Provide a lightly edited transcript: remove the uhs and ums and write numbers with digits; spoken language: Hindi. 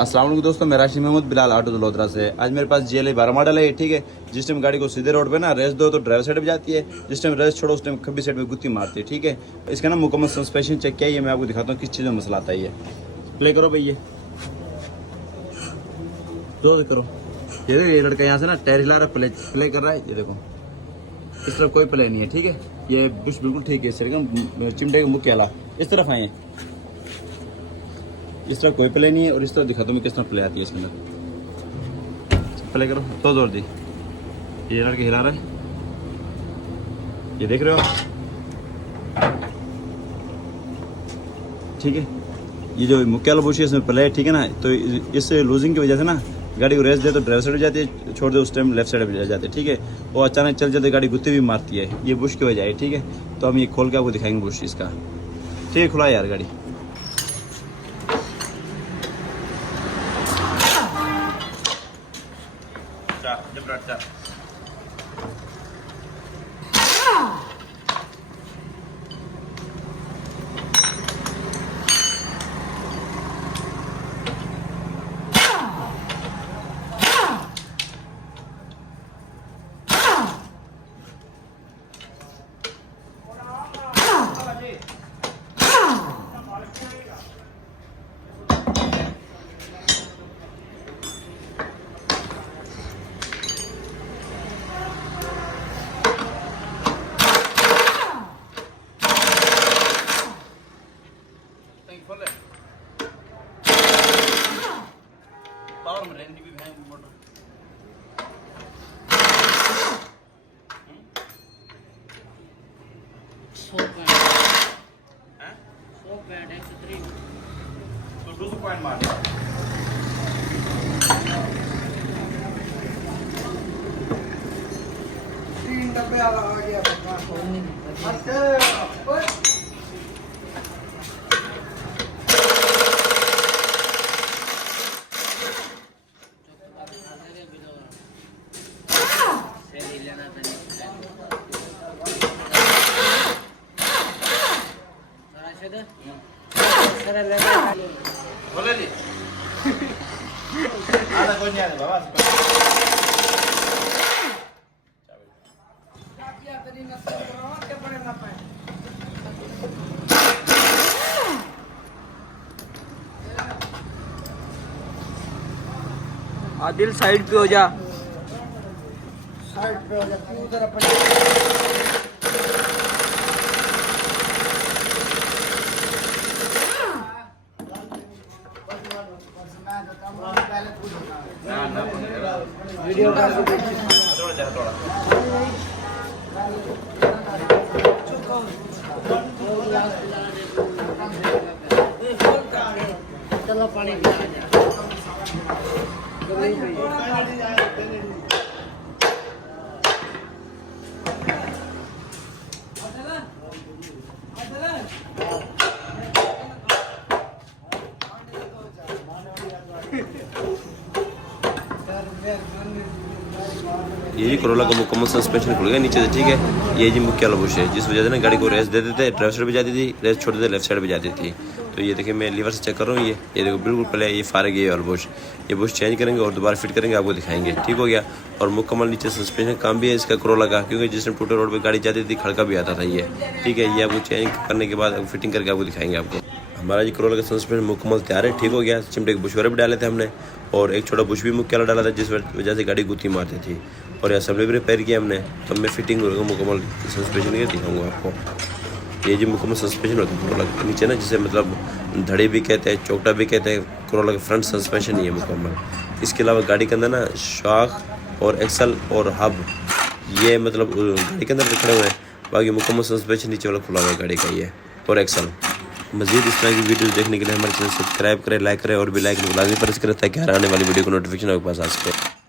अस्सलाम वालेकुम दोस्तों, मैं राशिद महमूद बिलाल ऑटो दलोदरा से। आज मेरे पास GLE 12 मॉडल है, ठीक है। जिस टाइम गाड़ी को सीधे रोड पे ना रेस दो तो ड्राइवर साइड पे जाती है, जिस टाइम रेस छोड़ो उस टाइम खब्बी साइड पे गुत्ती मारती है, ठीक है। इसका ना मुकम्मल सस्पेंशन चेक किया, ये मैं आपको दिखाता हूँ किस चीज़ में मसला आता है। ये प्ले करो भाई, ये दो करो। ये लड़का यहाँ से ना टायर हिला रहा है, प्ले कर रहा है। ये देखो इस तरफ कोई प्ले नहीं है, ठीक है। ये बुश बिल्कुल ठीक है। इस तरह का चिमटे का मुख क्या इस तरफ आए, इस तरह कोई प्ले नहीं है। और इस तरह दिखाता हूँ मैं किस तरह प्ले आती है इसके अंदर। प्ले करो तो जोर दी, ये लड़के हिला रहा है, ये देख रहे हो आप, ठीक है। ये जो मुख्य वाला बुश है इसमें प्ले है, ठीक है ना। तो इस लूजिंग की वजह से ना गाड़ी को रेस दे तो ड्राइवर साइड पे जाती है, छोड़ दे उस टाइम लेफ्ट साइड पे जाते हैं, ठीक है। वो अचानक चल जाते गाड़ी गुत्ती भी मारती है, ये बुश की वजह है, ठीक है। तो हम ये खोल के आपको दिखाएंगे बुश इसका, ठीक है। खुला है यार गाड़ी। पावर में रेंज भी है मोटर। तो 200 पॉइंट मार 3 डब्बे आ गया। बोले ली आधा कोई नहीं आने बाबा। आदिल साइड पे हो जा, साइड पे हो जा, तू उधर अपन वीडियो का थोड़ा चलो पानी पिला जा। ये जी कोरोला का मुकम्मल सस्पेंशन खुल गया नीचे से, ठीक है। ये जी मुख्य वाला बुश है, जिस वजह से ना गाड़ी को रेस देते थे, ड्राइवर साइड पे जाती थी, रेस छोड़ते थे लेफ्ट साइड पे जाती थी। तो ये देखिए मैं लीवर से चेक कर रहा हूँ, ये देखो बिल्कुल पहले ये फारग है वाला बुश। ये बुश चेंज करेंगे और दोबारा फिट करेंगे, आपको दिखाएंगे, ठीक हो गया। और मुकम्मल नीचे सस्पेंशन काम भी है इसका कोरोला का, क्योंकि जिस टाइम टूटे रोड पर गाड़ी जाती थी खड़का भी आता था ये, ठीक है। ये आपको चेंज करने के बाद फिटिंग करके आपको दिखाएंगे आपको। हमारा जी कोरोला का सस्पेंशन मुकम्मल तैयार है, ठीक हो गया। चिमटे के बुश वगैरह भी डाले थे हमने, और एक छोटा बुश भी मुख्य वाला डाला था, जिस वजह से गाड़ी गुत्ती मारती थी। और असेंबली भी रिपेयर किया हमने, तो मैं फिटिंग मुकम्मल सस्पेंशन के दिखाऊंगा आपको। ये जी मुकम्मल सस्पेंशन होता है कोरोला के नीचे ना, जिसे मतलब धड़े भी कहते हैं, चौकटा भी कहते हैं। कोरोला का फ्रंट सस्पेंशन ही है मुकम्मल। इसके अलावा गाड़ी के अंदर ना शॉक और एक्सल और हब, ये मतलब गाड़ी के अंदर खड़े हुए हैं। बाकी मुकम्मल सस्पेंशन नीचे वाला खुला हुआ है गाड़ी का ये, और एक्सल। मज़ीद इस तरह की वीडियो देखने के लिए हमारे चैनल सब्सक्राइब करें, लाइक करें और भी लाइक लाजमी प्रेस करें, ताकि हर आने वाली वीडियो को नोटिफिकेशन आपके पास आ सके।